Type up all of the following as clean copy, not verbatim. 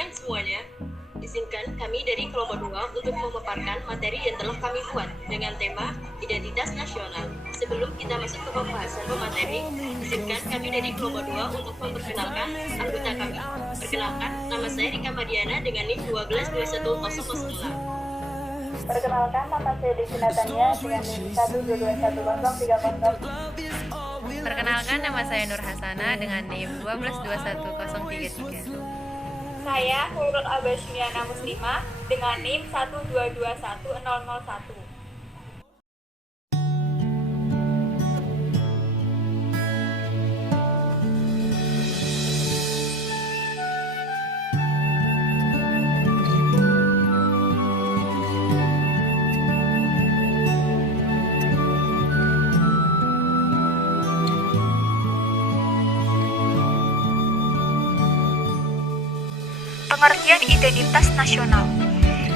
siang semuanya. Izinkan kami dari kelompok 2 untuk memaparkan materi yang telah kami buat dengan tema Identitas Nasional. Sebelum kita masuk ke pembahasan pemateri, izinkan kami dari kelompok 2 untuk memperkenalkan anggota kami. Perkenalkan, nama saya Rika Madiana dengan NIM 1221006. Perkenalkan, nama saya Desi Natania dengan NIM 1221030. Perkenalkan, nama saya Nur Hasana dengan NIM 1221033. Saya Hurul Abasmiana Muslimah dengan NIM 1221001. Pengertian identitas nasional.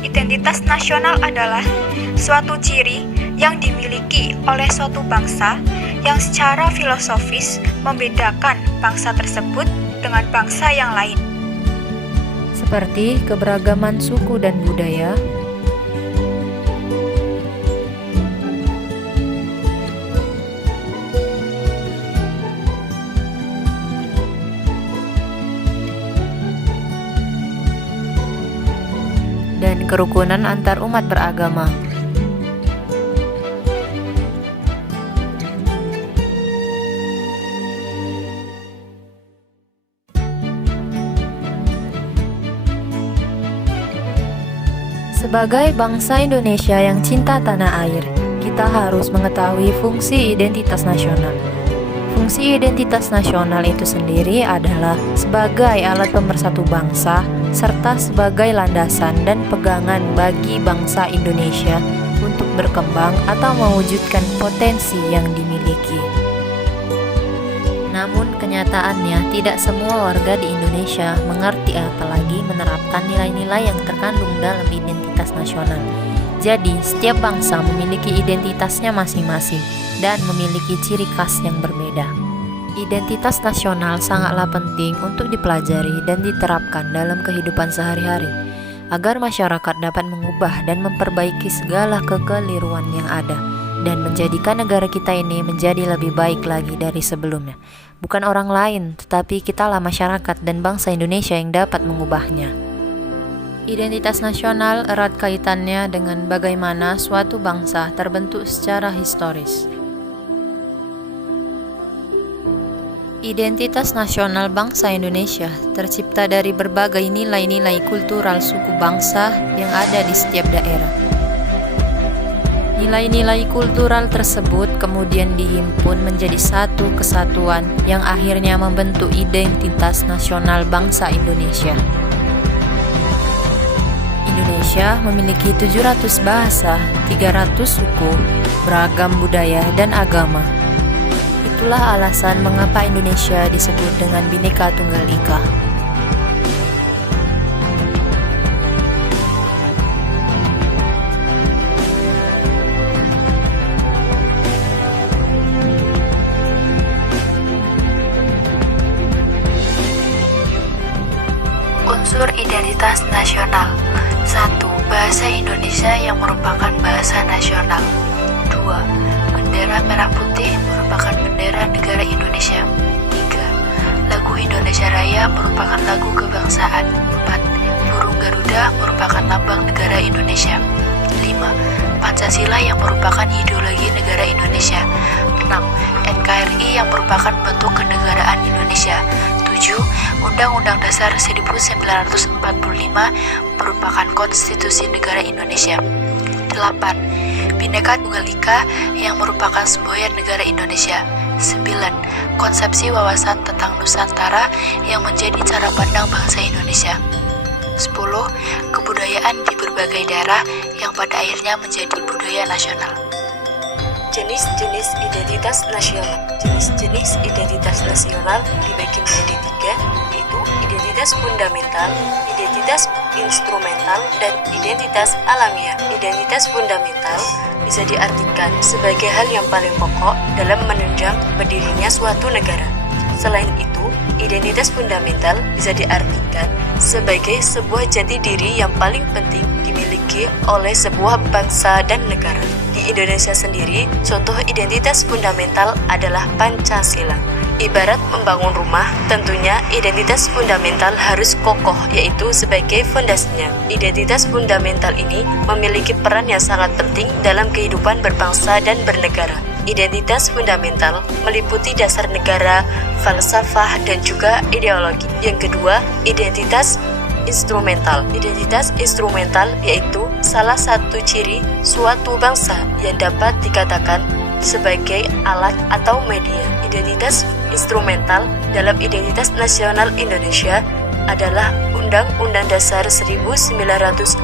Identitas nasional adalah suatu ciri yang dimiliki oleh suatu bangsa yang secara filosofis membedakan bangsa tersebut dengan bangsa yang lain. Seperti keberagaman suku dan budaya, dan kerukunan antar umat beragama. Sebagai bangsa Indonesia yang cinta tanah air, kita harus mengetahui fungsi identitas nasional. Fungsi identitas nasional itu sendiri adalah sebagai alat pemersatu bangsa, serta sebagai landasan dan pegangan bagi bangsa Indonesia untuk berkembang atau mewujudkan potensi yang dimiliki. Namun kenyataannya tidak semua warga di Indonesia mengerti apalagi menerapkan nilai-nilai yang terkandung dalam identitas nasional. Jadi, setiap bangsa memiliki identitasnya masing-masing dan memiliki ciri khas yang berbeda. Identitas nasional sangatlah penting untuk dipelajari dan diterapkan dalam kehidupan sehari-hari, agar masyarakat dapat mengubah dan memperbaiki segala kekeliruan yang ada, dan menjadikan negara kita ini menjadi lebih baik lagi dari sebelumnya. Bukan orang lain, tetapi kitalah masyarakat dan bangsa Indonesia yang dapat mengubahnya. Identitas nasional erat kaitannya dengan bagaimana suatu bangsa terbentuk secara historis. Identitas nasional bangsa Indonesia tercipta dari berbagai nilai-nilai kultural suku bangsa yang ada di setiap daerah. Nilai-nilai kultural tersebut kemudian dihimpun menjadi satu kesatuan yang akhirnya membentuk identitas nasional bangsa Indonesia. Indonesia memiliki 700 bahasa, 300 suku, beragam budaya dan agama. Itulah alasan mengapa Indonesia disebut dengan Bhinneka Tunggal Ika. Unsur identitas nasional. 1. Bahasa Indonesia yang merupakan bahasa nasional. 2. Bendera merah putih merupakan bendera negara Indonesia. 3. Lagu Indonesia Raya merupakan lagu kebangsaan. 4. Burung Garuda merupakan lambang negara Indonesia. 5. Pancasila yang merupakan ideologi negara Indonesia. 6. NKRI yang merupakan bentuk kenegaraan Indonesia. 7. Undang-Undang Dasar 1945 merupakan konstitusi negara Indonesia. 8. Bhinneka Tunggal Ika yang merupakan semboyan negara Indonesia. 9. Konsepsi wawasan tentang Nusantara yang menjadi cara pandang bangsa Indonesia. 10. Kebudayaan di berbagai daerah yang pada akhirnya menjadi budaya nasional. Jenis-jenis identitas nasional. Jenis-jenis identitas nasional dibagi menjadi 3, yaitu identitas fundamental, identitas instrumental, dan identitas alamiah. Identitas fundamental bisa diartikan sebagai hal yang paling pokok dalam menunjang berdirinya suatu negara. Selain itu, identitas fundamental bisa diartikan sebagai sebuah jati diri yang paling penting dimiliki oleh sebuah bangsa dan negara. Di Indonesia sendiri, contoh identitas fundamental adalah Pancasila. Ibarat membangun rumah, tentunya identitas fundamental harus kokoh, yaitu sebagai fondasinya. Identitas fundamental ini memiliki peran yang sangat penting dalam kehidupan berbangsa dan bernegara. Identitas fundamental meliputi dasar negara, falsafah, dan juga ideologi. Yang kedua, identitas instrumental. Identitas instrumental yaitu salah satu ciri suatu bangsa yang dapat dikatakan sebagai alat atau media. Identitas instrumental dalam Identitas Nasional Indonesia adalah Undang-Undang Dasar 1945.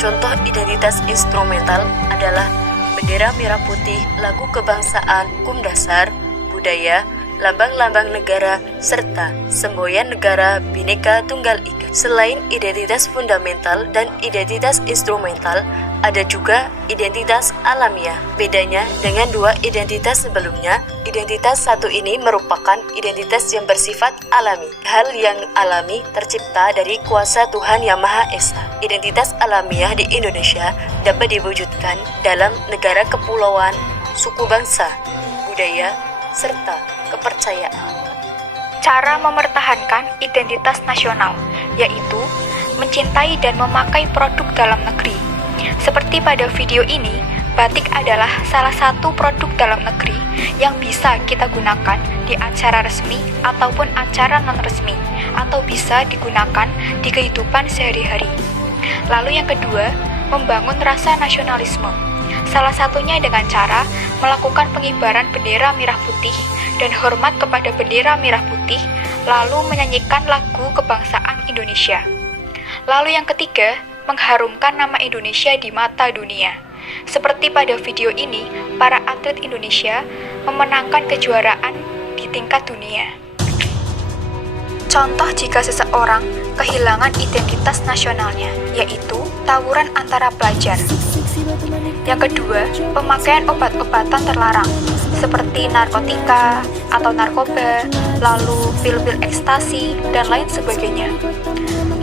Contoh identitas instrumental adalah bendera merah putih, lagu kebangsaan, hukum dasar, budaya, lambang-lambang negara, serta semboyan negara Bhinneka Tunggal Ika. Selain identitas fundamental dan identitas instrumental, ada juga identitas alamiah. Bedanya dengan dua identitas sebelumnya, identitas satu ini merupakan identitas yang bersifat alami. Hal yang alami tercipta dari kuasa Tuhan Yang Maha Esa. Identitas alamiah di Indonesia dapat diwujudkan dalam negara kepulauan, suku bangsa, budaya, serta kepercayaan. Cara mempertahankan identitas nasional, yaitu mencintai dan memakai produk dalam negeri. Seperti pada video ini, batik adalah salah satu produk dalam negeri yang bisa kita gunakan di acara resmi ataupun acara non-resmi, atau bisa digunakan di kehidupan sehari-hari. Lalu yang kedua, membangun rasa nasionalisme. Salah satunya dengan cara melakukan pengibaran bendera merah putih dan hormat kepada bendera merah putih, lalu menyanyikan lagu kebangsaan Indonesia. Lalu yang ketiga, mengharumkan nama Indonesia di mata dunia. Seperti pada video ini, para atlet Indonesia memenangkan kejuaraan di tingkat dunia. Contoh jika seseorang kehilangan identitas nasionalnya, yaitu tawuran antara pelajar. Yang kedua, pemakaian obat-obatan terlarang, seperti narkotika atau narkoba, lalu pil-pil ekstasi, dan lain sebagainya.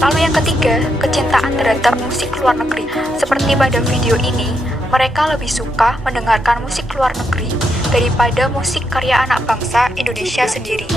Lalu yang ketiga, kecintaan terhadap musik luar negeri. Seperti pada video ini, mereka lebih suka mendengarkan musik luar negeri daripada musik karya anak bangsa Indonesia sendiri.